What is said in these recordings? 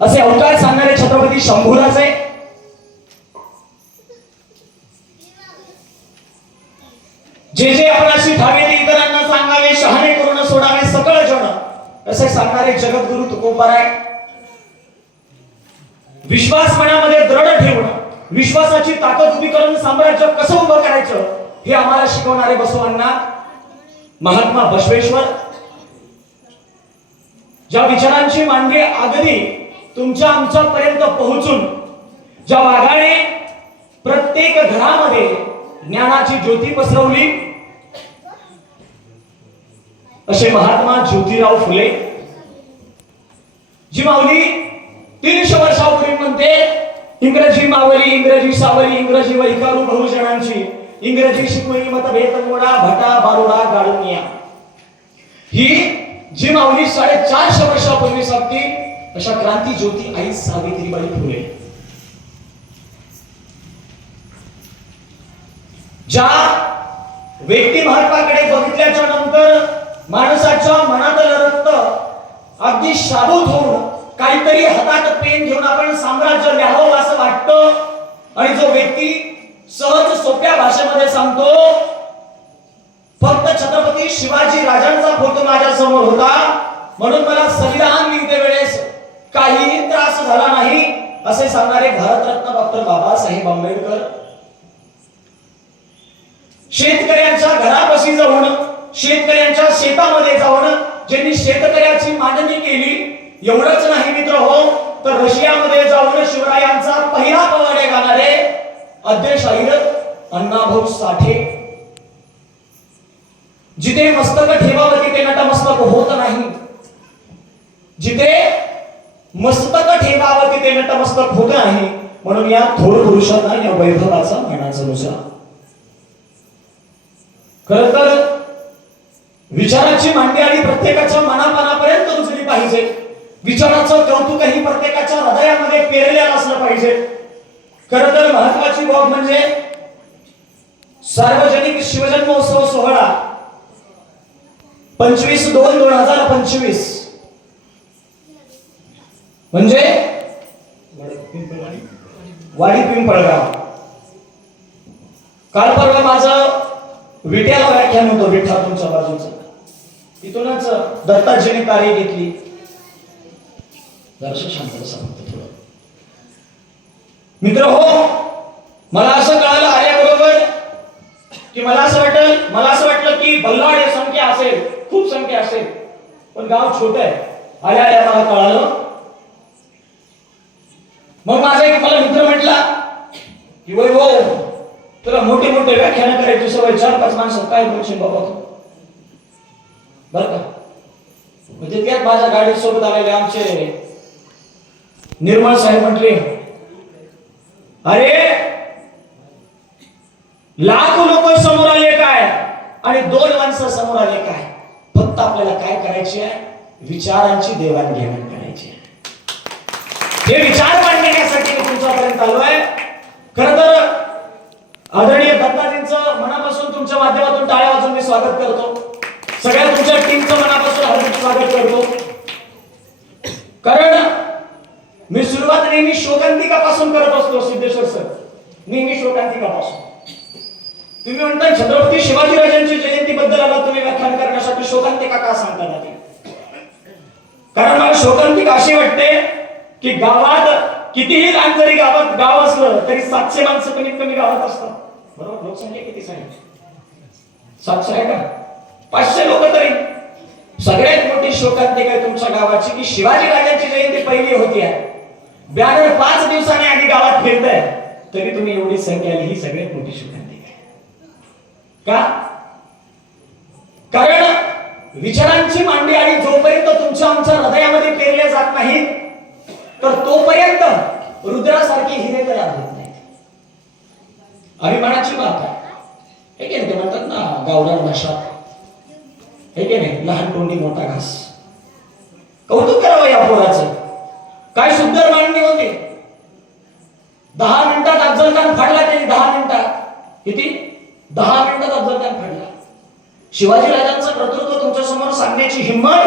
असे अवतार सांगणारे छत्रपती शंभूराचे जे जे आपणाशी ठावे ते इतरांना सांगावे शहाणे करून सोडावे सकळ जण असे सांगणारे जगद्गुरु तुकोबाराय. विश्वास मनामध्ये दृढ ठेवणं विश्वासाची ताकद उभी करून साम्राज्य कसं उभं करायचं हे आम्हाला शिकवणारे बसवांना महात्मा बसवेश्वर. ज्या विचारांची मांडणी अगदी तुमच्या आमच्यापर्यंत पोहोचून ज्या वाघाने प्रत्येक घरामध्ये ज्ञानाची ज्योती पसरवली असे महात्मा ज्योतिराव फुले. जी माऊली तीनशे वर्षापूर्वी म्हणते इंग्रजी मावली इंग्रजी सावली इंग्रजी वैकारू बहुजनांची इंग्रजी शिकवणी मतभेद मोडा भटा बारोडा गाडून या ही जी माऊली साडेचारशे वर्षापूर्वी सांगते अशा क्रांती ज्योती आई सावित्रीबाई फुले. ज्या व्यक्तिमहत्वाकडे बघितल्याच्या नंतर माणसाच्या मनातलं रक्त अगदी शाबूत होऊन काहीतरी हातात पेन घेऊन आपण साम्राज्य लिहावं असं वाटतं. आणि जो व्यक्ती सहज सोप्या भाषेमध्ये सांगतो फक्त छत्रपती शिवाजी राजांचा फोटो माझ्यासमोर होता म्हणून मला संविधान लिहिते वेळेस काहीही त्रास झाला नाही असे सांगणारे भारतरत्न डॉक्टर बाबासाहेब आंबेडकर. शेतकऱ्यांच्या घरापाशी जाऊन शेतकऱ्यांच्या शेतामध्ये जाऊन ज्यांनी शेतकऱ्याची मांडणी केली एवढंच नाही मित्र हो तर रशियामध्ये जाऊन शिवरायांचा पहिला पवाडे गाणारे अध्यक्ष अण्णाभाऊ साठे. जिथे मस्तक ठेवावं तिथे नटमस्तक होत नाही. जिथे मस्तक ठेवावं तिथे नटमस्तक होत आहे. म्हणून या थोर पुरुषांना या वैभवाचा म्हणायचा नुसार खर तर विचाराची मांडी आणि प्रत्येकाच्या मनापानापर्यंत रुजली पाहिजे. विचाराचं कौतुकही प्रत्येकाच्या हृदयामध्ये पेरलेलं असलं पाहिजे. खर तर महत्वाची बाब म्हणजे सार्वजनिक शिवजन्मोत्सव सोहळा. पंचवीस दोन दोन हजार पंचवीस. म्हणजे? वाडी पिंपळगाव. काल परवा माझं विट्याला व्याख्यान होतं विठा तुमच्या बाजूचं. तिथूनच दत्ताजीने तारीख घेतली. जरासं शांत सांगतो थोडं. मित्र हो मला असं कळालं आल्याबरोबर की मला असं वाटलं मला असं वाटलं की बल्लाड हे संख्या असेल खूप संख्या असेल. पण गाव छोट आहे. आल्या आल्या मला कळालं. मग माझा एक मला मित्र म्हटला की वय हो तुला मोठे मोठे व्याख्यान करायची सवय चार पाच माणसं काय बोलशील बाबा तू? बर का? म्हणजे त्यात माझ्या गाडी सोबत आलेले आमचे निर्मळ साहेब म्हटले अरे लाखो लोक समोर आले काय? आणि दोन माणसं समोर आले काय? फक्त आपल्याला काय करायची आहे? विचारांची देवाणघेवाण करायची आहे. हे विचार मांडणे दिवसापर्यंत तुमच्यापर्यंत आहे. खर तर आदरणीय दत्ताजींचं मनापासून तुमच्या माध्यमातून टाळ्या वाजून मी स्वागत करतो. सगळ्या तुमच्या टीमचं मनापासून हार्दिक स्वागत करतो. कारण मी सुरुवात नेहमी शोकांतिकापासून करत असतो सिद्धेश्वर सर. नेहमी शोकांतिकापासून. तुम्ही म्हणता छत्रपती शिवाजीराजांची जयंती बद्दल आला तुम्ही व्याख्यान करण्यासाठी शोकांतिका का सांगता कारण मला शोकांतिका अशी वाटते की गावात कितीही लहान जरी गावात गाव असलं तरी सातशे माणसं कमीत कमी गावात असतात. बरोबर? लोकसंख्या किती सांगितली सातशे आहे का? पाचशे लोक तरी. सगळ्यात मोठी शोकांती काय तुमच्या गावाची की शिवाजी राजांची जयंती पहिली होती आहे. बॅनर पाच दिवसांनी आधी गावात फिरताय. तरी तुम्ही एवढी संख्या आली ही सगळ्यात मोठी शोकांती काय का? कारण विचारांची मांडी आणि जोपर्यंत तुमच्या आमच्या हृदयामध्ये पेरल्या जात नाहीत तर तोपर्यंत रुद्रासारखी हिरे तयार होत नाहीत. अभिमानाची बात आहे. हे की ते म्हणतात ना गावरान भाषा. हे की नाही लहान तोंडी मोठा घास. कौतुक करावं या पोराचं. काय सुंदर मांडणी होते. दहा मिनिटात अफजल खान फाडला त्यांनी दहा मिनिटात. किती? दहा मिनिटात अफजल खान फाडला. शिवाजी राजांचं कर्तृत्व तुमच्यासमोर सांगण्याची हिंमत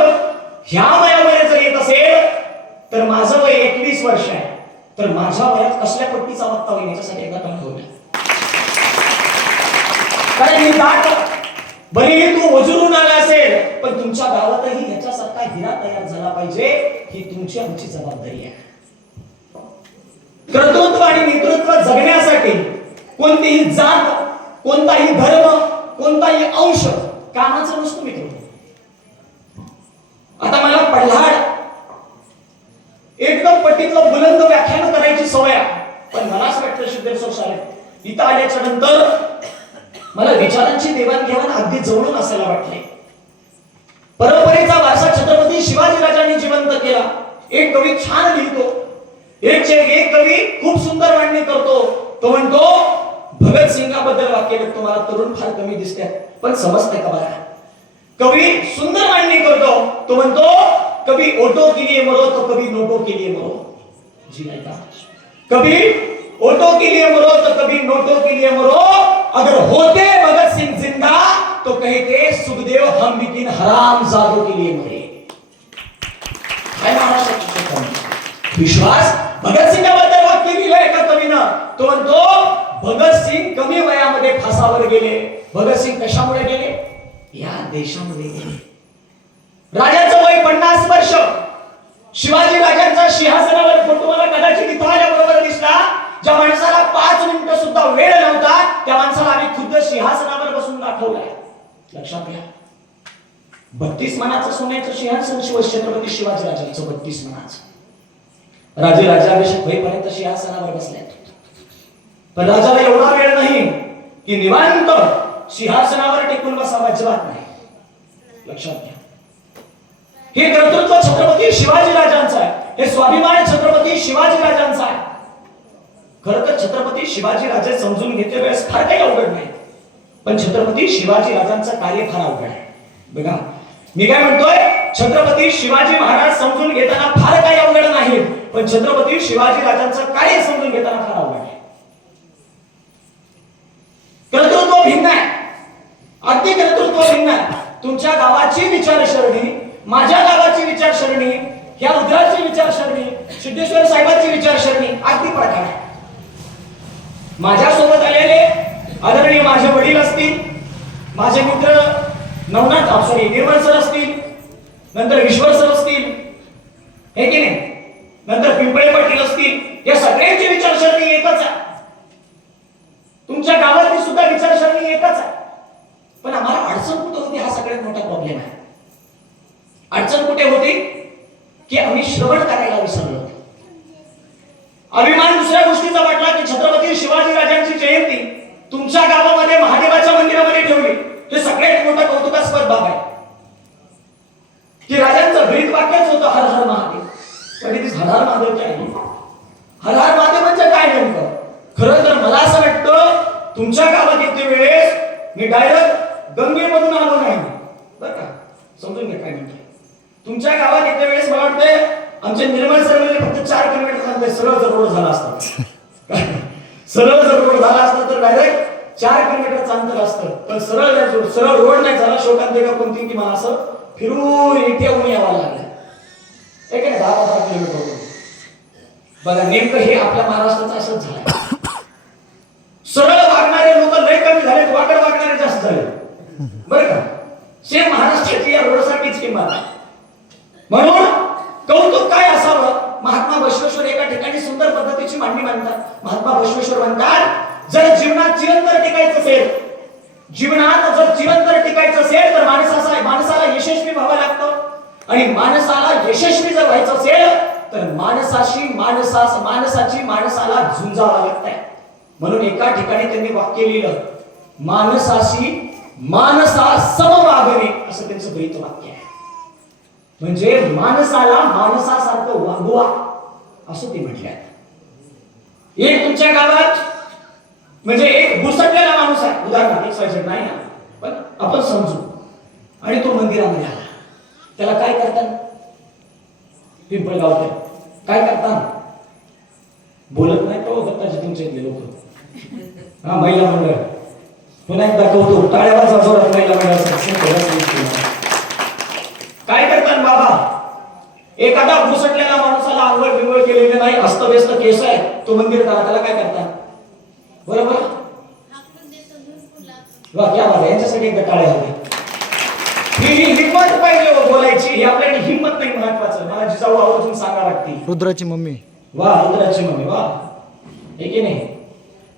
ह्या वयामध्ये जर येत असेल तर माझं वय वर्ष आहे. तर माझ्या वयात कसल्या पट्टीचा वक्ता होईल याच्यासाठी एकदा कंट्रोल कारण मी दाट भलेही तू वजुरून आला असेल पण तुमच्या गावातही याच्यासारखा हिरा तयार झाला पाहिजे ही तुमची आमची जबाबदारी आहे. कर्तृत्व आणि नेतृत्व जगण्यासाठी कोणतीही जात कोणताही धर्म कोणताही अंश कामाचं नसतो मित्र आता मला पल्हाड एकदम पटीतलं बुलंद व्याख्यान करायची सवय आहे. पण मला असं वाटतं सिद्धेश्वर साहेब इथं आल्याच्यानंतर मला विचारांची देवाणघेवाण अगदी जवळून असायला वाटले. परंपरेचा वारसा छत्रपती शिवाजी राजांनी जिवंत केला. एक कवी छान लिहितो. एक चे एक कवी खूप सुंदर मांडणी करतो. तो म्हणतो भगत सिंगाबद्दल वाक्य मला तरुण फार कमी दिसते पण समजते का बघा कवी सुंदर मांडणी करतो. तो म्हणतो कभी ओटो के लिए मरो तो कभी नोटों के लिए मरो। जीने का कभी ओटो के लिए मरो तो कभी नोटों के लिए मरो। अगर होते भगत सिंह जिंदा तो कहते सुखदेव हम बिकिन हराम जादों के लिए मरे। काय महाराष्ट्राची शिकवण? विश्वास? भगत सिंगाबद्दल वाक्य लिहिलंय एका कवीनं तो म्हणतो हो, भगत सिंग कमी वयामध्ये फासावर गेले। भगत सिंग कशामुळे गेले? या देशामध्ये गेले। राजाचं वय शिवाजी राजांचा सिंहासनावर फोटो मला कदाचित इथं आल्याबरोबर दिसला. ज्या माणसाला पाच मिनिटं सुद्धा वेळ नव्हता त्या माणसाला आम्ही खुद्द सिंहासनावर बसून दाखवलाय. लक्षात घ्या. बत्तीस मनाचं सोन्याचं सिंहासन शिव छत्रपती शिवाजी राजांचं बत्तीस मनाचं. राजे राजाभिषेक होईपर्यंत सिंहासनावर बसले पण राजाला एवढा वेळ नाही की निवांत सिंहासनावर टेकून बसावा अजिबात नाही. लक्षात घ्या. हे कर्तृत्व छत्रपती शिवाजी राजांचं आहे. हे स्वाभिमान छत्रपती शिवाजी राजांचा आहे. खर तर छत्रपती शिवाजी राजे समजून घेते वेळेस फार काही अवघड नाही. पण छत्रपती शिवाजी राजांचं कार्य फार अवघड आहे. बघा मी काय म्हणतोय? छत्रपती शिवाजी महाराज समजून घेताना फार काही अवघड नाही. पण छत्रपती शिवाजी राजांचं कार्य समजून घेताना फार अवघड आहे. कर्तृत्व भिन्न आहे. अगदी कर्तृत्व भिन्न आहे. तुमच्या गावाची विचारसरणी माझ्या गावाची विचारसरणी या उद्राची विचारसरणी सिद्धेश्वर साहेबांची विचारसरणी अगदी प्रकार आहे. माझ्यासोबत आलेले आदरणीय माझे वडील असतील माझे मित्र नवनाथ सॉरी निर्मळ सर असतील नंतर ईश्वर सर असतील हे की नाही? नंतर पिंपळे पाटील असतील या सगळ्यांची विचारसरणी एकच आहे. तुमच्या गावातली सुद्धा विचारसरणी एकच आहे. पण आम्हाला अडचण कुठं होती? हा सगळ्यात मोठा प्रॉब्लेम आहे. अडचण कुठे होती? की आम्ही श्रवण करायला विसरलो. अभिमान दुसऱ्या गोष्टीचा वाटला की छत्रपती शिवाजी राजांची जयंती तुमच्या गावामध्ये महादेवाच्या मंदिरामध्ये ठेवली. हे सगळ्यात मोठा कौतुकास्पद बाब आहे. की राजांचं भेट वाक्यच होतं हर हर महादेव. पण इथे हर हर महादेव काय? हर हर महादेव म्हणजे काय नेमकं? खरं तर मला असं वाटतं तुमच्या गावात येते वेळेस मी डायरेक्ट गंगेमधून आलो नाही. बरं का? समजून घ्या काय म्हणते. तुमच्या गावात येते वेळेस मला वाटतंय आमचे निर्माण सर म्हणजे फक्त चार किलोमीटर चालतंय सरळ जर रोड झाला असता. सरळ जर रोड झाला असता तर डायरेक्ट चार किलोमीटर अंतर असतं. पण सरळ नाही सरळ रोड नाही झाला शोकांत का कोणती की मला असं फिरून इथे येऊन यावं लागलं. एक आहे दहा पंधरा किलोमीटर बघा नेमकं हे आपल्या महाराष्ट्राचं असंच झालं सरळ वागणारे लोक लय कमी झाले वाकड वागणारे जास्त झाले बरं का? सेम महाराष्ट्राची या रोडसाठीच किंमत आहे. म्हणून कौतुक काय असावं? महात्मा बसवेश्वर एका ठिकाणी सुंदर पद्धतीची मांडणी मांडतात. महात्मा बसवेश्वर म्हणतात जर जीवनात चिरंतर टिकायचं असेल जीवनात जर चिरंतर टिकायचं असेल तर माणसाचा माणसाला यशस्वी व्हावं लागतं. आणि माणसाला यशस्वी जर व्हायचं असेल तर माणसाशी माणसास माणसाची माणसाला झुंजावं लागतंय. म्हणून एका ठिकाणी त्यांनी वाक्य लिहिलं माणसाशी माणसा समवागणे असं त्यांचं द्वैत वाक्य म्हणजे माणसाला माणसासारखं वागवा असं ते म्हटले एक तुमच्या गावात म्हणजे एक भुसटलेला माणूस आहे. उदाहरणार्थ एक नाही पण आपण समजू. आणि तो मंदिरामध्ये आला. त्याला काय करतात? पिंपळगावकर. काय करतात? बोलत नाही तो दत्ताचे तुमचे लोक. हा महिला मंडळ. पुन्हा एकदा कौतुक. टाळ्या जोरात महिला मंडळ काय करतात बाबा? एखादा घुसटलेला माणसाला आंघोळ बिंगोळ केलेले नाही तो मंदिर त्याला त्याला काय करतात? बोला वा क्या आहे यांच्यासाठी एकदा टाळ्या हव्या ही ही हिंमत पाहिजे हो बोलायची ही आपल्याकडे हिंमत नाही महत्वाचं. मला जिजाऊ आवर्जून सांगा लागते रुद्राची मम्मी. वाह रुद्राची मम्मी वाह है कि नहीं?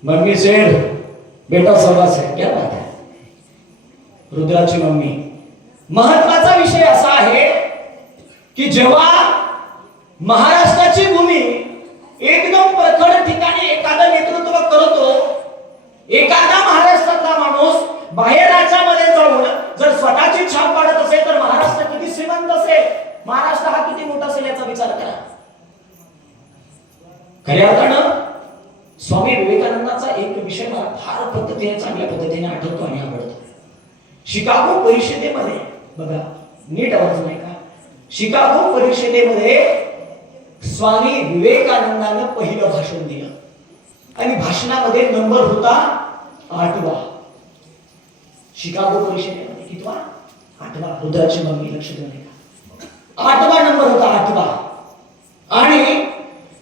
मम्मी सेठ बेटा सर्वास है क्या बात है रुद्राची मम्मी. महत्त्वाचा विषय असा आहे की जेव्हा महाराष्ट्राची भूमी एकदम प्रखर ठिकाणी एखादं नेतृत्व करतो एखादा महाराष्ट्रातला माणूस बाहेर राज्यामध्ये जाऊन जर स्वतःची छाप पाडत असेल तर महाराष्ट्र किती श्रीमंत असेल? महाराष्ट्र हा किती मोठा असेल याचा विचार करा. खऱ्या अर्थानं स्वामी विवेकानंदाचा एक विषय मला फार पद्धतीने चांगल्या पद्धतीने आठवतो आणि आवडतो. शिकागो परिषदेमध्ये बघा नीट आवाज नाही का? शिकागो परिषदेमध्ये स्वामी विवेकानंदानं पहिलं भाषण दिलं. आणि भाषणामध्ये नंबर होता आठवा. शिकागो परिषदेमध्ये कितवा? आठवा. रुद्राची मम्मी लक्ष देऊ नका. आठवा नंबर होता आठवा. आणि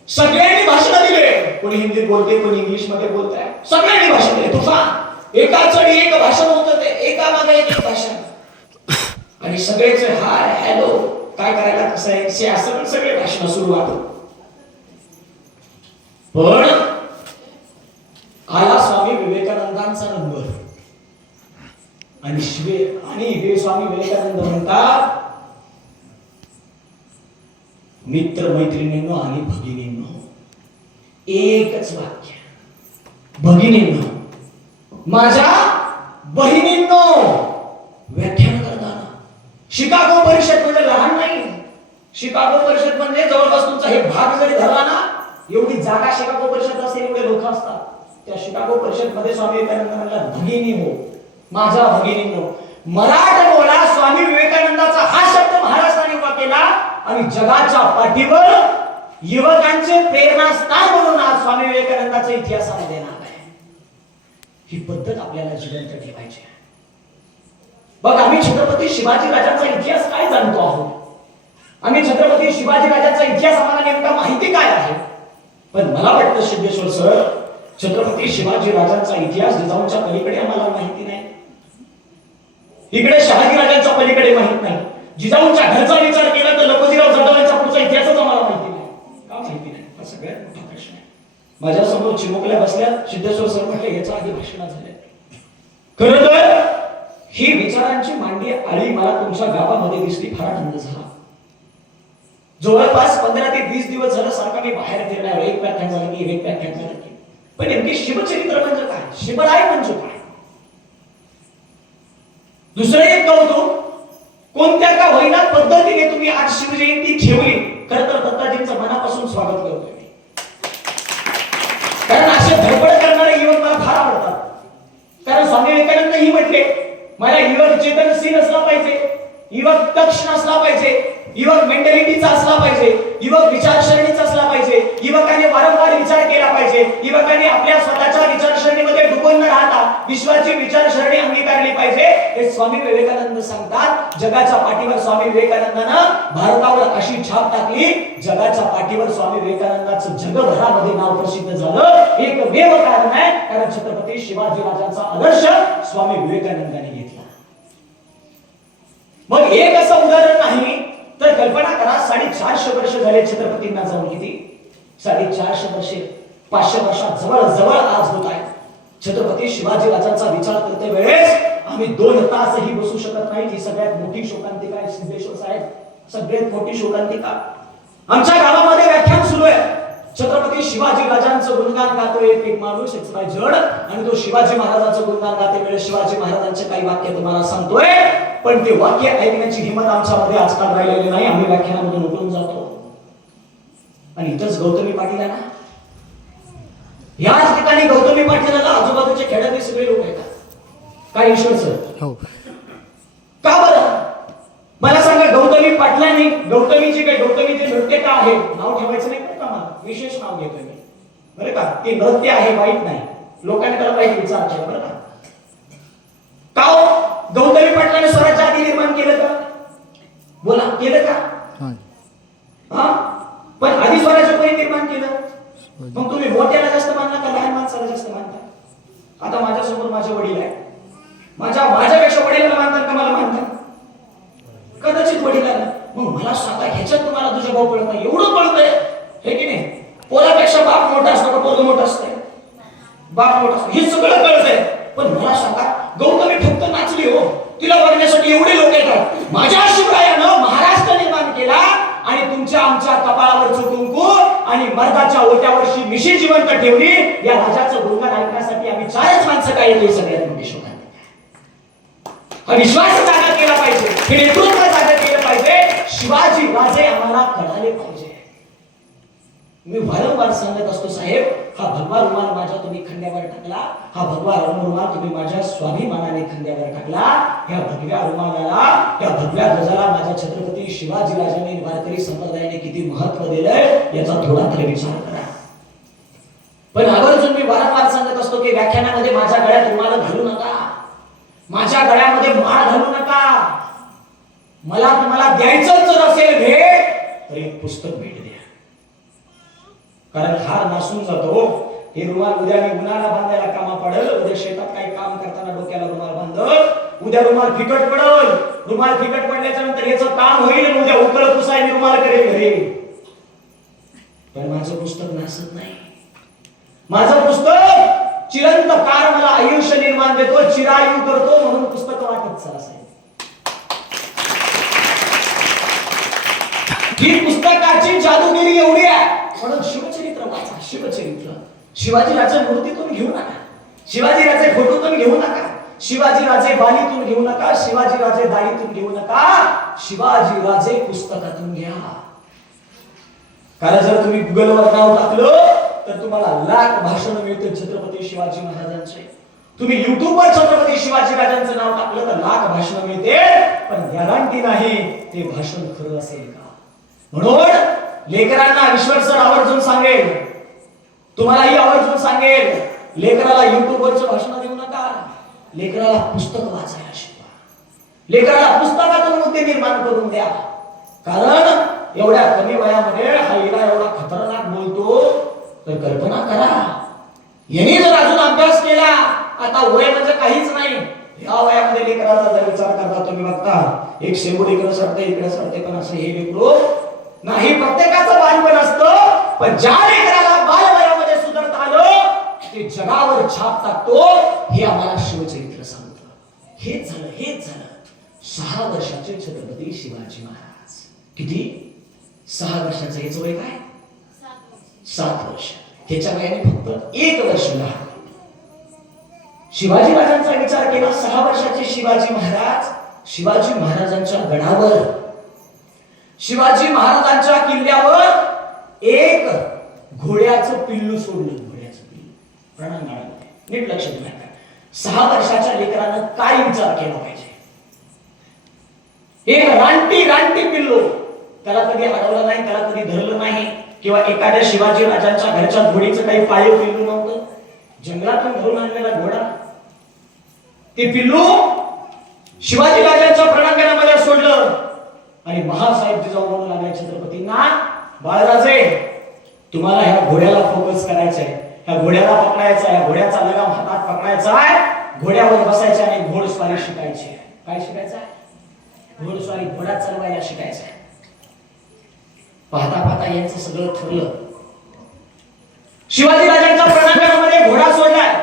सगळ्यांनी भाषण दिले. कोणी हिंदी बोलते कोणी इंग्लिशमध्ये बोलत आहे सगळ्यांनी भाषण दिले. तुफान. एका चढी एक भाषण होत ते. एका मागे एक भाषण. आणि सगळेच हाय हॅलो काय करायला कसं आहे? से असं पण सगळे भाषण सुरुवात पण आला स्वामी विवेकानंदांचा नंबर. आणि शिवे आणि हे स्वामी विवेकानंद म्हणतात मित्र मैत्रिणींनो आणि भगिनींनो एकच वाक्य. भगिनींनो माझ्या बहिणींनो शिकागो परिषद म्हणजे लहान नाही. शिकागो परिषद म्हणजे जवळपास तुमचा हे भाग जरी धरला ना एवढी जागा शिकागो परिषद असेल एवढे लोक असतात. त्या शिकागो परिषदमध्ये स्वामी विवेकानंद म्हणला भगिनी हो भगिनी हो. भगिनींनो मराठ बोला स्वामी विवेकानंदाचा हा शब्द महाराष्ट्राने उभा केला आणि जगाच्या पाठीवर युवकांचे प्रेरणास्थान म्हणून आज स्वामी विवेकानंदाचा इतिहासामध्ये नाव आहे. ही पद्धत आपल्याला जिवंत ठेवायची आहे. बघ आम्ही छत्रपती शिवाजी राजांचा इतिहास काय जाणतो आहोत? आम्ही छत्रपती शिवाजी राजांचा इतिहास आम्हाला नेमका माहिती काय आहे? पण मला वाटतं सिद्धेश्वर सर छत्रपती शिवाजी राजांचा इतिहास जिजाऊंच्या पलीकडे आम्हाला माहिती नाही. इकडे शहाजी राजांच्या पलीकडे माहीत नाही. जिजाऊंच्या घरचा विचार केला तर लकोजीराव जडवांचा पुढचा इतिहासच आम्हाला माहिती नाही. का माहिती नाही? हा सगळ्यात मोठा प्रश्न आहे. माझ्यासमोर चिमुकल्या बसल्या. सिद्धेश्वर सर म्हटले याचा आधी भाषण झाले खरं तर ही विचारांची मांडी आळी मला तुमच्या गावामध्ये दिसली फार आनंद झाला. जवळपास पंधरा ते वीस दिवस झालं सारखा मी बाहेर फिरणार एक व्याख्यान झालं की एक व्याख्यान झालं की पण नेमकी शिवचरित्र म्हणजे काय? शिवराय म्हणजे काय? दुसरं एक कौतुक कोणत्या का होईना पद्धतीने तुम्ही आज शिवजयंती ठेवली? खर तर दत्ताजींचं मनापासून स्वागत करतोय मी. कारण असे धडपड करणारे युवक मला फार आवडतात. कारण स्वामी विवेकानंद ही म्हटले मला युवक चेतनशील असला पाहिजे? युवक तक्ष असला पाहिजे. युवक मेंटॅलिटीचा असला पाहिजे. युवक विचारसरणीचा असला पाहिजे. युवकाने वारंवार विचार केला पाहिजे. युवकाने आपल्या स्वतःच्या विचारसरणीमध्ये डुबून न राहता विश्वाची विचारसरणी अंगीकारली पाहिजे. हे स्वामी विवेकानंद सांगतात जगाच्या पाठीवर स्वामी विवेकानंदानं भारतावर अशी छाप टाकली. जगाच्या पाठीवर स्वामी विवेकानंदाचं जगभरामध्ये नाव प्रसिद्ध झालं. एकमेव कारण आहे कारण छत्रपती शिवाजी राजांचा आदर्श स्वामी विवेकानंदाने घेतला. मग एक असं उदाहरण नाही तर कल्पना करा साडेचारशे वर्ष झाले छत्रपतींना जाऊन किती? साडेचारशे वर्षे पाचशे वर्षात जवळ जवळ आज होत आहे छत्रपती शिवाजी राजांचा विचार करते वेळेस आम्ही दोन तासही बसू शकत नाही. ही सगळ्यात मोठी शोकांतिका आहे सिद्धेश्वर साहेब. सगळ्यात मोठी शोकांतिका. आमच्या गावामध्ये व्याख्यान सुरू आहे. छत्रपती शिवाजी राजांचं गुणगान गातोय एक एक माणूस एक जड आणि तो शिवाजी महाराजांचं गुणगान गाते वेळेस शिवाजी महाराजांचे काही वाक्य तुम्हाला सांगतोय. पण ते वाक्य ऐकण्याची हिंमत आमच्यामध्ये आजकाल राहिलेली नाही. आम्ही व्याख्यानामधून उठून जातो. आणि इथंच गौतमी पाटील आहे ना? याच ठिकाणी गौतमी पाटीलाला आजूबाजूच्या खेड्यातले सगळे लोक येतात. काय ईश्वर सर? हो. का बरं? मला सांगा गौतमी पाटलांनी गौतमीची काय गौतमीचे नृत्य का आहे? नाव ठेवायचं नाही का मला विशेष नाव घेतोय मी बरं का? ते नृत्य आहे वाईट नाही. लोकांनी त्याला वाईट विचार केला बरं का? का हो? गौतमी पाटलाने स्वराज्य आधी निर्माण केलं का? बोला केलं का? हां. पण आधी स्वराज्य कोणी निर्माण केलं? मग तुम्ही मोठ्याला जास्त मानला का लहान माणसाला जास्त मानता? आता माझ्यासमोर माझे वडील आहे माझ्या माझ्यापेक्षा वडिलांना मानतात का मला मानतात? कदाचित वडिलांना. मग मला सांगा ह्याच्यात तुम्हाला तुझा भाऊ पडत नाही. एवढं पडतंय हे की नाही? पोरापेक्षा बाप मोठा असतो का? पोरग मोठा असतंय. बाप मोठा असतो. हे सगळं कळतंय. पण मला सांगा गौतमी फक्त नाचली हो. तिला बघण्यासाठी एवढे लोक येतात. माझ्या शिवरायानं महाराष्ट्र निर्माण केला आणि तुमच्या आमच्या कपाळावरचं कुंकू आणि मर्दाच्या ओट्यावरची मिशी जिवंत ठेवली. या राजाचं गुणगान ऐकण्यासाठी आम्ही चारच माणसं काय येते सगळ्यात मोठी शोधा हा विश्वास जागा केला पाहिजे. हे नेतृत्व जागा केलं पाहिजे. शिवाजी राजे आम्हाला कळाले पाहिजे. मी वारंवार सांगत असतो साहेब हा भगवा रुमाल माझ्या तुम्ही खंड्यावर टाकला हा भगवा रुमाल तुम्ही माझ्या स्वाभिमानाने खंड्यावर टाकला या भगव्या रुमालाला या भगव्या ध्वजाला माझ्या छत्रपती शिवाजी राजांनी वारकरी संप्रदायाने किती महत्त्व दिलंय याचा थोडा तरी विचार करा. पण आवर्जून मी वारंवार सांगत असतो की व्याख्यानामध्ये माझ्या गळ्यात रुमाल घालू नका. माझ्या गळ्यामध्ये माळ घालू नका. मला तुम्हाला द्यायचं जर असेल भेट तर एक पुस्तक भेट कारण हार नासून जातो. हे रुमाल उद्या मी उन्हाळा बांधायला कामा पडल. उद्या शेतात काही काम करताना डोक्याला रुमाल बांधल. उद्या रुमाल फिकट पडल. रुमाल फिकट पडल्याच्या नंतर याचं काम होईल उद्या उकळ पुसाय रुमाल करेल घरी. पण माझं पुस्तक नासत नाही. माझं पुस्तक चिरंत कार मला आयुष्य निर्माण देतो. चिरायू करतो म्हणून पुस्तक वाटत असेल ही पुस्तकाची जादूगिरी एवढी आहे. म्हणून शिव शिवचरित्र शिवाजीराजे मूर्तीतून घेऊ नका. शिवाजीराजे फोटोतून घेऊ नका. शिवाजीराजे बालीतून घेऊ नका. शिवाजीराजे राजे घेऊ नका. शिवाजीराजे पुस्तकातून घ्या. कारण जर तुम्ही गुगलवर नाव टाकलं तर तुम्हाला लाख भाषण मिळते छत्रपती शिवाजी महाराजांचे. तुम्ही युट्यूबवर छत्रपती शिवाजी राजांचं नाव टाकलं तर लाख भाषण मिळते पण गॅरंटी नाही ते भाषण खरं असेल का? म्हणून लेकरांना ईश्वर सर आवर्जून सांगेल तुम्हालाही आवर्जून सांगेल लेकराला युट्यूबवरचं भाषण देऊ नका. लेकराला पुस्तक वाचायला शिकवा. लेकराला पुस्तकातून मुद्दे निर्माण करून द्या. कारण एवढ्या कमी वयामध्ये हा इला एवढा खतरनाक बोलतो तर कल्पना करा. यांनी जर अजून अभ्यास केला आता वय म्हणजे काहीच नाही. या वयामध्ये लेकराचा जर विचार करता तुम्ही बघता एक शेंबूड इकडे सरते इकडे सरते पण असं हे लेकरू नाही. प्रत्येकाचं बालपण असतं पण ज्या लेकर बाल वयामध्ये सुधारता आलं ते जगावर छाप टाकतो हे आम्हाला शिवचरित्र सांगतं. हेच झालं हेच झालं. सहा वर्षाचे छत्रपती शिवाजी महाराज. किती? सहा वर्षाचं हेच वय काय? सात वर्ष. त्याच्या वयाने फक्त एक वर्ष लहान. शिवाजी महाराजांचा विचार केला सहा वर्षाचे शिवाजी महाराज शिवाजी महाराजांच्या गडावर. शिवाजी महाराजांच्या किल्ल्यावर एक घोड्याचं पिल्लू सोडलं. नीट लक्ष द्या सहा वर्षाच्या लेकरानं काय विचार केला पाहिजे? हे रानटी रानटी पिल्लू. त्याला कधी अडवलं नाही त्याला कधी धरलं नाही किंवा एखाद्या शिवाजी राजांच्या घरच्या घोडीचं काही पाळीव पिल्लू नव्हतं? जंगलातून घरून आणलेला घोडा. ते पिल्लू शिवाजी राजांच्या प्रणांगणामध्ये सोडलं. आणि महासाहेब जिजाऊ म्हणू लागल्या छत्रपतींना बाळराजे तुम्हाला ह्या घोड्याला फोकस करायचंय. ह्या घोड्याला पकडायचा आहे घोड्याचा लगाम हातात पकडायचा आहे घोड्यावर बसायचे आणि घोडस्वारी शिकायची आहे. काय शिकायचं आहे? घोडस्वारी घोडा चालवायला शिकायचं आहे. पाहता पाहता यांचं सगळं ठरलं. शिवाजी राजांच्या प्रणांगणामध्ये घोडा सोडलाय.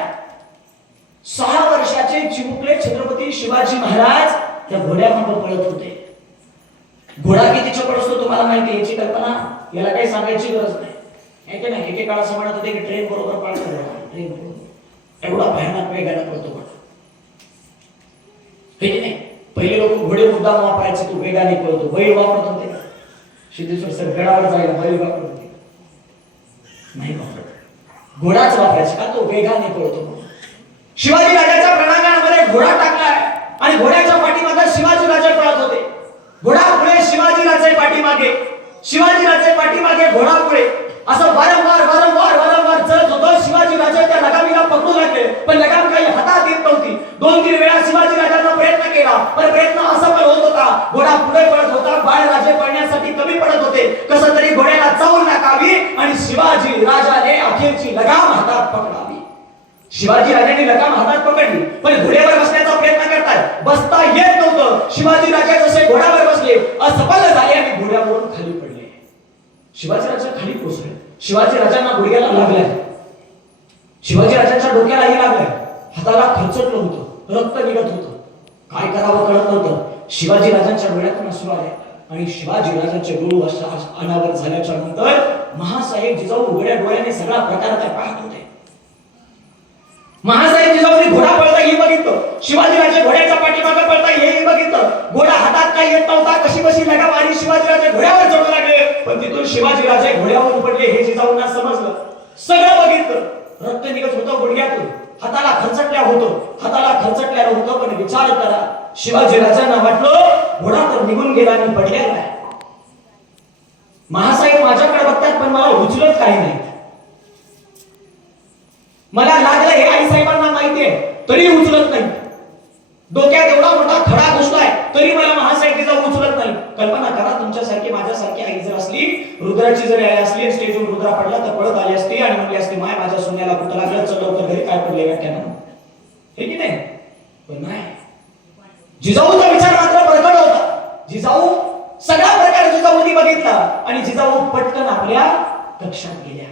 सहा वर्षाचे चिमुकले छत्रपती शिवाजी महाराज त्या घोड्यामध्ये पळत होते. घोडा किती चपळ असतो तुम्हाला माहिती याची कल्पना याला काही सांगायची गरज नाही. आहे की नाही? एकेकाळा असं म्हणत होते की ट्रेन बरोबर पळतो घोडा ट्रेन बरोबर एवढा भयानक वेगाने पडतो घोडा हे की नाही? पहिले लोक घोडे मुद्दा वापरायचे तू वेगाने पळतो बैल वापरत होते सिद्धेश्वर सर गडावर जायला बैल वापरत होते नाही वापरत घोडाच वापरायचा का तो वेगाने पळतो शिवाजी राजाच्या प्रणांगणामध्ये घोडा टाकलाय आणि घोड्याच्या पाठीमागे शिवाजी राजे पळत होते. घोडा पुढे शिवाजी राजे पाठीमागे. शिवाजी राजे पाठीमागे घोडा पुढे असं वारंवार वारंवार वारंवार चढत होतं. शिवाजी राजे त्या लगामीला पकडू लागले. पण लगाम काही हातात येत नव्हती. दोन तीन वेळा शिवाजी राजांना प्रयत्न केला. पण प्रयत्न असफल होत होता. घोडा पुढे पडत होता. बाळराजे पळण्यासाठी कमी पडत होते. कसं तरी घोड्याला चावून टाकावी आणि शिवाजी राजाने अखेरची लगाम हातात पकडावी. शिवाजी राजाने लगाम हातात पकडली. पण घोड्यावर बसण्याचा प्रयत्न करताय. बसता येत नव्हतं. शिवाजी राजा जसे घोड्यावर बसले असफल झाले आणि घोड्यावरून खाली पडले. शिवाजी राजा खाली कोसळले. शिवाजी राजांना गुडघ्याला लागलाय. शिवाजी राजांच्या डोक्यालाही लागलाय. हाताला खर्चटलं होतं. रक्त निघत होतं. काय करावं कळत नव्हतं. शिवाजी राजांच्या डोळ्यातून असू आले आणि शिवाजी राजांचे डोळू अनावर झाल्याच्यानंतर महासाहेब जिजाऊ उघड्या डोळ्याने सगळा प्रकार काय पाहत होते. महासाहेब जिजाऊने घोडा पळता हे बघितलं. शिवाजी राजे घोड्याच्या पाठीमागे पळता हेही बघितलं. घोडा हातात काय येत नव्हता. कशी कशी लगाम आणि शिवाजी राजे घोड्यावर चढू लागले. पण तिथून शिवाजी राजे घोड्यावर पडले हे जिजाऊंना समजलं. सगळं बघितलं. रक्त निघत होतं गुडघ्यातून. हाताला खरचटल्या होतो. हाताला खरचटल्यानं होतं पण विचार करा. शिवाजी राजांना वाटलं घोडा तर निघून गेला आणि पडलेला आहे महासाहेब माझ्याकडे बघतात पण मला उचलत काही नाही. मला लागलं हे आई साहेबांना माहितीये तरी उचलत नाही. डोक्यात एवढा मोठा खडा घुसलाय तरी मला महासाहेब जाऊन उचलत नाही. कल्पना करा तुमच्यासारखी माझ्यासारखी आई जर असली रुद्राची जर आई असली स्टेजवर रुद्रा पडला तर पळत आली असती आणि म्हणली असती माय माझ्या सोन्याला कुठं लागलं? चल तर घरी काय पडले व्याख्यानं हे की नाही? पण नाही. जिजाऊचा विचार मात्र प्रकट होता. जिजाऊ सगळा प्रकार जिजाऊनी बघितला आणि जिजाऊ पटकन आपल्या कक्षात गेल्या.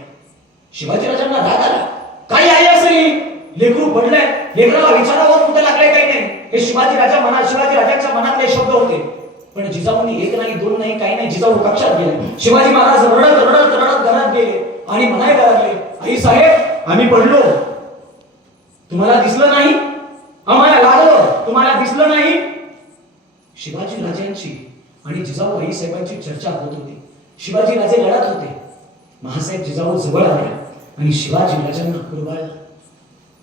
शिवाजी राजांना राग आला. काही आई असेल लेकरू पडलंय. लेकराला विचारावं हे शिवाजी राजा मनात शिवाजी राजाच्या मनातले शब्द होते. पण जिजाऊंनी एक नाही दोन नाही काही नाही जिजाऊ कक्षात गेले. शिवाजी महाराज रडत रडत रडत घरात गेले आणि म्हणायला लागले आई साहेब आम्ही पडलो. तुम्हाला दिसलं नाही? आम्हाला लागलं. तुम्हाला दिसलं नाही? शिवाजी राजांची आणि जिजाऊ आई साहेबांची चर्चा होत होती. शिवाजी राजे लढत होते. महासाहेब जिजाऊ जवळ आले आणि शिवाजी राजांना कुरवाळला.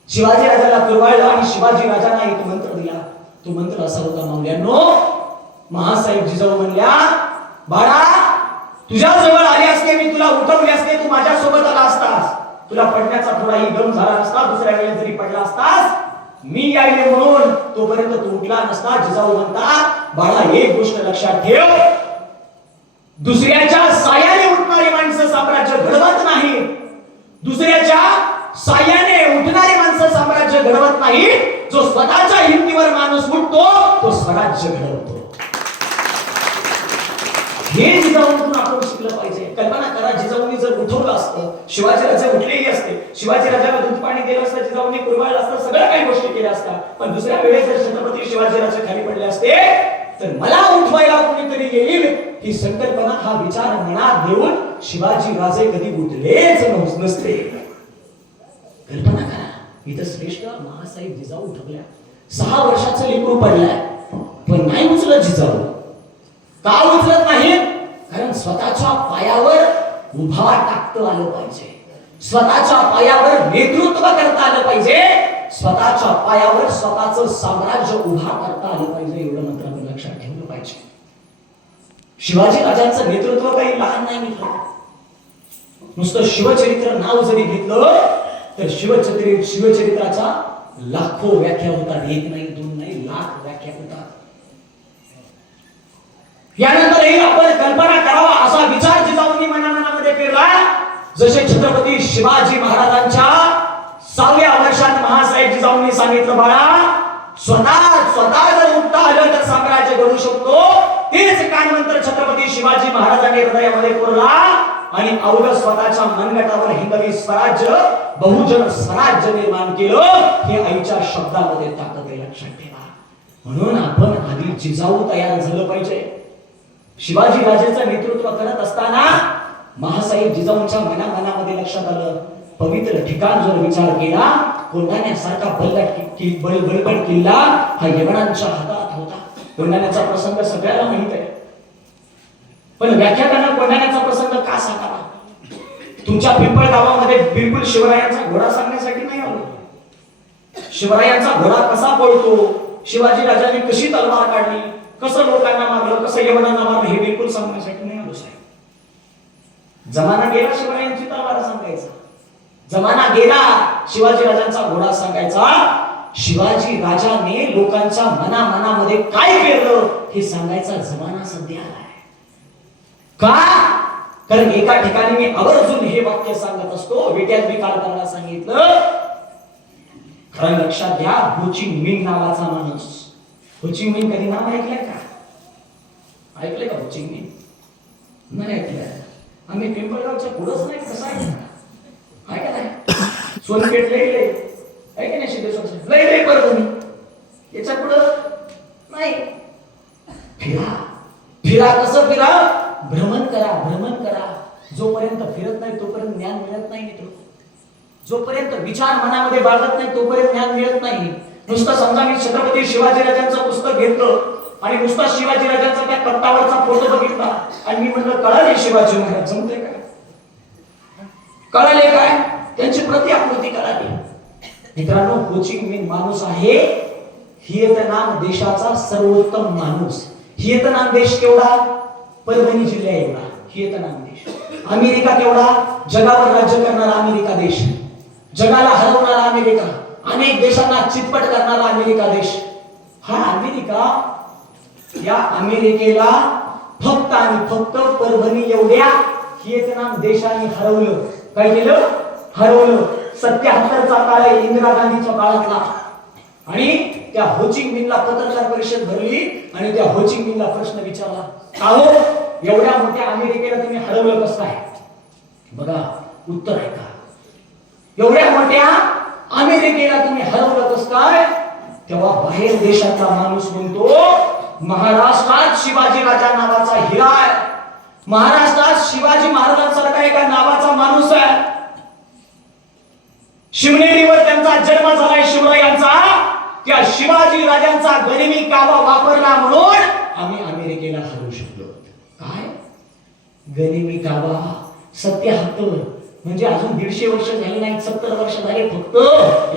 शिवाजी राजाला कुरवाळलं आणि शिवाजी राजांना एक मंत्र दिला. तो मंत्र असा होता मावल्यांनो महासाहेब जिजाऊ म्हणल्या बाळा तुझ्या जवळ आले असते मी तुला उठवले असते तू माझ्या सोबत आला असतास. तुला पडण्याचा थोडाही गम झाला असता दुसऱ्या वेळेस जरी पडला असतास मी यायले म्हणून तोपर्यंत तू उठला नसता. जिजाऊ म्हणतात बाळा एक गोष्ट लक्षात ठेव. दुसऱ्याच्या सायाने उठणारी माणसं साम्राज्य घडवत नाही दुसऱ्याच्या सायाने घडवत नाही. जो स्वतःच्या हिमतीवर माणूस उठतो तो स्वराज्य घडवतो. हे जिजाऊन आपण शिकलं पाहिजे. कल्पना करा जिजाऊनी जर उठवलं असतं शिवाजी राजा उठलेही असते. शिवाजी राजाला दूध पाणी दिलं असतं जिजाऊनी पुरवायला असतं सगळ्या काही गोष्टी केल्या असतात. पण दुसऱ्या वेळेस जर छत्रपती शिवाजी राजे खाली पडले असते तर मला उठवायला कोणीतरी येईल? ही संकल्पना हा विचार मनात घेऊन शिवाजी राजे कधी उठलेच नसते कल्पना करा. इथं श्रेष्ठ महासाहेब जिजाऊ उठवल्या सहा वर्षाचं लिंबू पडलाय. पण नाही उचलत जिजाऊ. का उचलत नाही? कारण स्वतःच्या पायावर उभा टाकता आलं पाहिजे. स्वतःच्या पायावर नेतृत्व करता आलं पाहिजे. स्वतःच्या पायावर स्वतःचं साम्राज्य उभा करता आलं पाहिजे एवढं मात्र आपण लक्षात ठेवलं पाहिजे. शिवाजी राजांचं नेतृत्व काही लहान नाही मित्र. नुसतं शिवचरित्र नाव जरी घेतलं तर शिवचरित्र शिवचरित्राचा लाखो व्याख्या होतात एक नाही दोन नाही लाख व्याख्या होतात. यानंतरही आपण कल्पना करावा असा विचार जिजाऊंनी मनामनामध्ये पेरला जसे छत्रपती शिवाजी महाराजांच्या सहाव्या वर्षात महासाहेब जिजाऊंनी सांगितलं बाळा स्वतः स्वतः जर आलं तर साम्राज्य घडू शकतो. तेच कानमंत्र छत्रपती शिवाजी महाराजांनी हृदयामध्ये कोरला आणि अवघ स्वतःच्या मनगटावर हिंदवी स्वराज्य बहुजन स्वराज्य निर्माण केलं. हे आईच्या शब्दामध्ये ताकद आहे लक्षात ठेवा. म्हणून आपण आधी जिजाऊ तयार झालं पाहिजे. शिवाजी राजेचं नेतृत्व करत असताना महासाहेब जिजाऊंच्या मना मनामध्ये लक्षात आलं. पवित्र ठिकाण जर विचार केला कोंढाण्यासारखा बलगट कि- बल बळकट किल्ला हा यवनांच्या हातात होता. कोंढाण्याचा प्रसंग सगळ्याला माहीत आहे. पण व्याख्याकांना कोंढाण्याचा प्रसंग का सांगावा तुमच्या पिंपळ गावामध्ये बिलकुल शिवरायांचा घोडा सांगण्यासाठी नाही आलो. शिवरायांचा घोडा कसा पळतो? शिवाजी राजांनी कशी तलवार काढली? कसं लोकांना मारलं? कसं यवनांना मारलं? हे बिलकुल सांगण्यासाठी नाही आलो साहेब. जमाना गेला शिवरायांची तलवार सांगायचा. जमाना गेला शिवाजी राजांचा घोडा सांगायचा शिवाजी राजाने लोकांच्या मना मनामध्ये काय केलं हे सांगायचा जमाना सध्या आलाय का? कारण एका ठिकाणी मी आवर्जून हे वाक्य सांगत असतो विट्यात मी काल त्यांना सांगितलं खरं लक्षात घ्या होची मिन नावाचा माणूस. होची मिन कधी नाव ऐकलंय का? ऐकलंय का होची मिन नाही ऐकलंय. आम्ही पिंपळगावच्या पुढंच नाही कसं ऐकलं आहे का नाही? सोनपेठ लई लई आहे का नाही सिद्धेश्वर लई लई बरं तुम्ही याच्या पुढं नाही। फिरा। फिरा कसं फिरा? भ्रमण करा भ्रमण करा। जोपर्यंत फिरत नाही तोपर्यंत ज्ञान मिळत नाही मित्र. जोपर्यंत विचार मनामध्ये बाळगत नाही तोपर्यंत ज्ञान मिळत नाही. नुसतं समजा मी छत्रपती शिवाजी राजांचं पुस्तक घेतलं आणि नुसता शिवाजी राजांचा त्या कट्टावरचा फोटो बघितला आणि मी म्हटलं कळाले शिवाजी महाराज जमते कळाले काय? त्यांची प्रति आकृती करावी मित्रांनो हो कोचिंग मेन माणूस आहे. हियतनाम देशाचा सर्वोत्तम माणूस. हियतनाम देश केवढा? परभणी जिल्हा एवढा. हियतनाम देश. अमेरिका केवढा? जगावर राज्य करणारा अमेरिका देश. जगाला हरवणारा अमेरिका. अनेक देशांना चितपट करणारा अमेरिका देश. हा अमेरिका या अमेरिकेला फक्त आणि फक्त परभणी एवढ्या हियतनाम देशाने हरवलं. काय केलं? हरवलं. सत्याहत्तरचा काळ आहे इंदिरा गांधीच्या काळातला आणि त्या होचिंग मिनला पत्रकार परिषद भरली आणि त्या होचिंग मिनला प्रश्न विचारला. का हो? एवढ्या मोठ्या अमेरिकेला तुम्ही हरवलं कसं बघा उत्तर आहे का एवढ्या मोठ्या अमेरिकेला तुम्ही हरवलं कसं काय? तेव्हा बाहेर देशाचा माणूस म्हणतो महाराष्ट्रात शिवाजी राजा नावाचा हिरा आहे. महाराष्ट्रात शिवाजी महाराजांसारखा एका नावाचा माणूस आहे. शिवनेरीवर त्यांचा जन्म झालाय शिवरायांचा त्या शिवाजी राजांचा गरिबी कावा वापरला म्हणून आम्ही अमेरिकेला हरवू शकलो. काय? गरिबी कावा सत्याहत्तर म्हणजे अजून दीडशे वर्ष झाली नाही सत्तर वर्ष झाले फक्त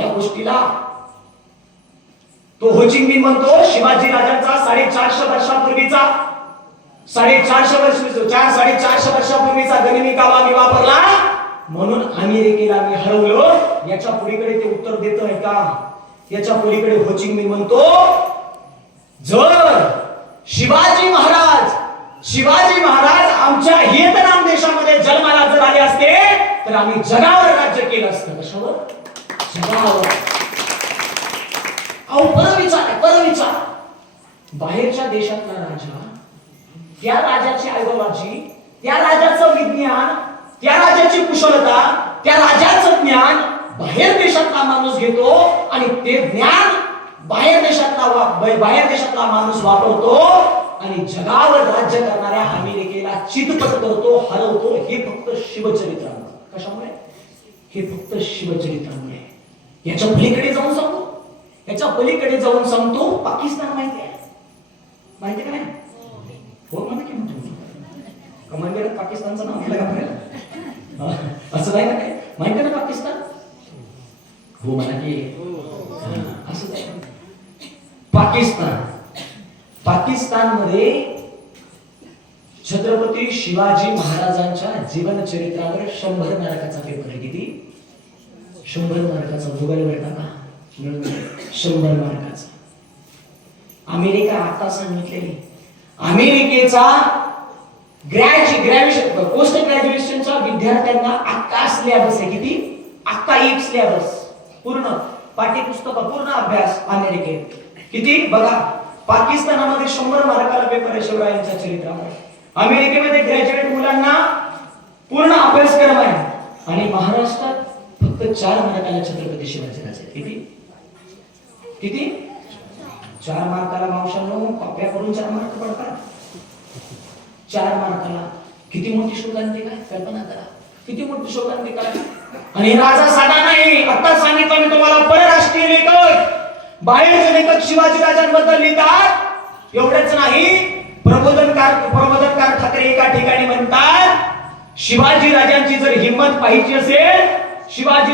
या गोष्टीला. तो होचिंग मी म्हणतो शिवाजी राजांचा साडेचारशे वर्षापूर्वीचा साडेचारशे वर्ष चार साडेचारशे वर्षापूर्वीचा गनिमी कावा मी वापरला. म्हणून अमेरिकेला मी हरवलो. याच्या पलीकडे ते उत्तर देत आहे का? याच्या पलीकडे होचिंग मी म्हणतो जर शिवाजी महाराज शिवाजी महाराज आमच्या हियतनाम देशामध्ये जन्माला जर आले असते तर आम्ही जगावर राज्य केलं असतं. कशावर? जगावर. अहो परविचार आहे, पर बाहेरच्या देशातला राजा त्या राजाची आयडिओलॉजी त्या राजाचं विज्ञान त्या राजाची कुशलता त्या राजाचं ज्ञान बाहेर देशातला माणूस घेतो आणि ते ज्ञान बाहेर देशातला वा- बाहेर देशातला माणूस वापरतो आणि जगावर राज्य करणाऱ्या अमेरिकेला चितपट करतो हरवतो. हे फक्त शिवचरित्रामुळे कशामुळे? हे फक्त शिवचरित्रामुळे. याच्या पलीकडे जाऊन सांगतो याच्या पलीकडे जाऊन सांगतो. पाकिस्तान माहिती आहे. माहिती का नाही? हो की म्हणतो कमांडर पाकिस्तानचं नाव घ्यायला का असं नाही ना काय माहिती आहे ना पाकिस्तान? हो म्हणा की असं पाकिस्तान. पाकिस्तानमध्ये छत्रपती शिवाजी महाराजांच्या जीवन चरित्रावर शंभर मार्काचा पेपर आहे. किती? शंभर मार्काचा. गुगलवर टाका. शंभर मार्काचा. अमेरिका आता सांगितलेली. अमेरिकेचा ग्रॅज ग्रॅज्युएशन पोस्ट ग्रॅज्युएशनच्या विद्यार्थ्यांना अख्खा सिलेबस आहे. किती? अख्खा एक सिलेबस पूर्ण पाठ्यपुस्तक पूर्ण अभ्यास अमेरिकेत. किती? बघा पाकिस्तानामध्ये शंभर मार्काला पेपर आहे शिवरायांच्या चरित्रामध्ये. अमेरिकेमध्ये ग्रॅज्युएट मुलांना पूर्ण अभ्यासक्रम आहे. आणि महाराष्ट्रात फक्त चार मार्काला छत्रपती शिवाजी राजे किती? किती? चार मार्काला मावशांनो कॉप्या करून चार मार्क पडतात. चार मार्काला. किती मोठी शोधांती काय? कल्पना करा. किती मोठी शोधांती काय? आणि राजा साधा नाही. आता सांगितलं मी तुम्हाला परराष्ट्रीय लेखक. बाहेरचे लेखक शिवाजी राजांबद्दल लिहितात. एवढंच नाही. प्रबोधनकार प्रबोधनकार ठाकरे एका ठिकाणी म्हणतात शिवाजी राजांची जर हिंमत पाहिजे असेल शिवाजी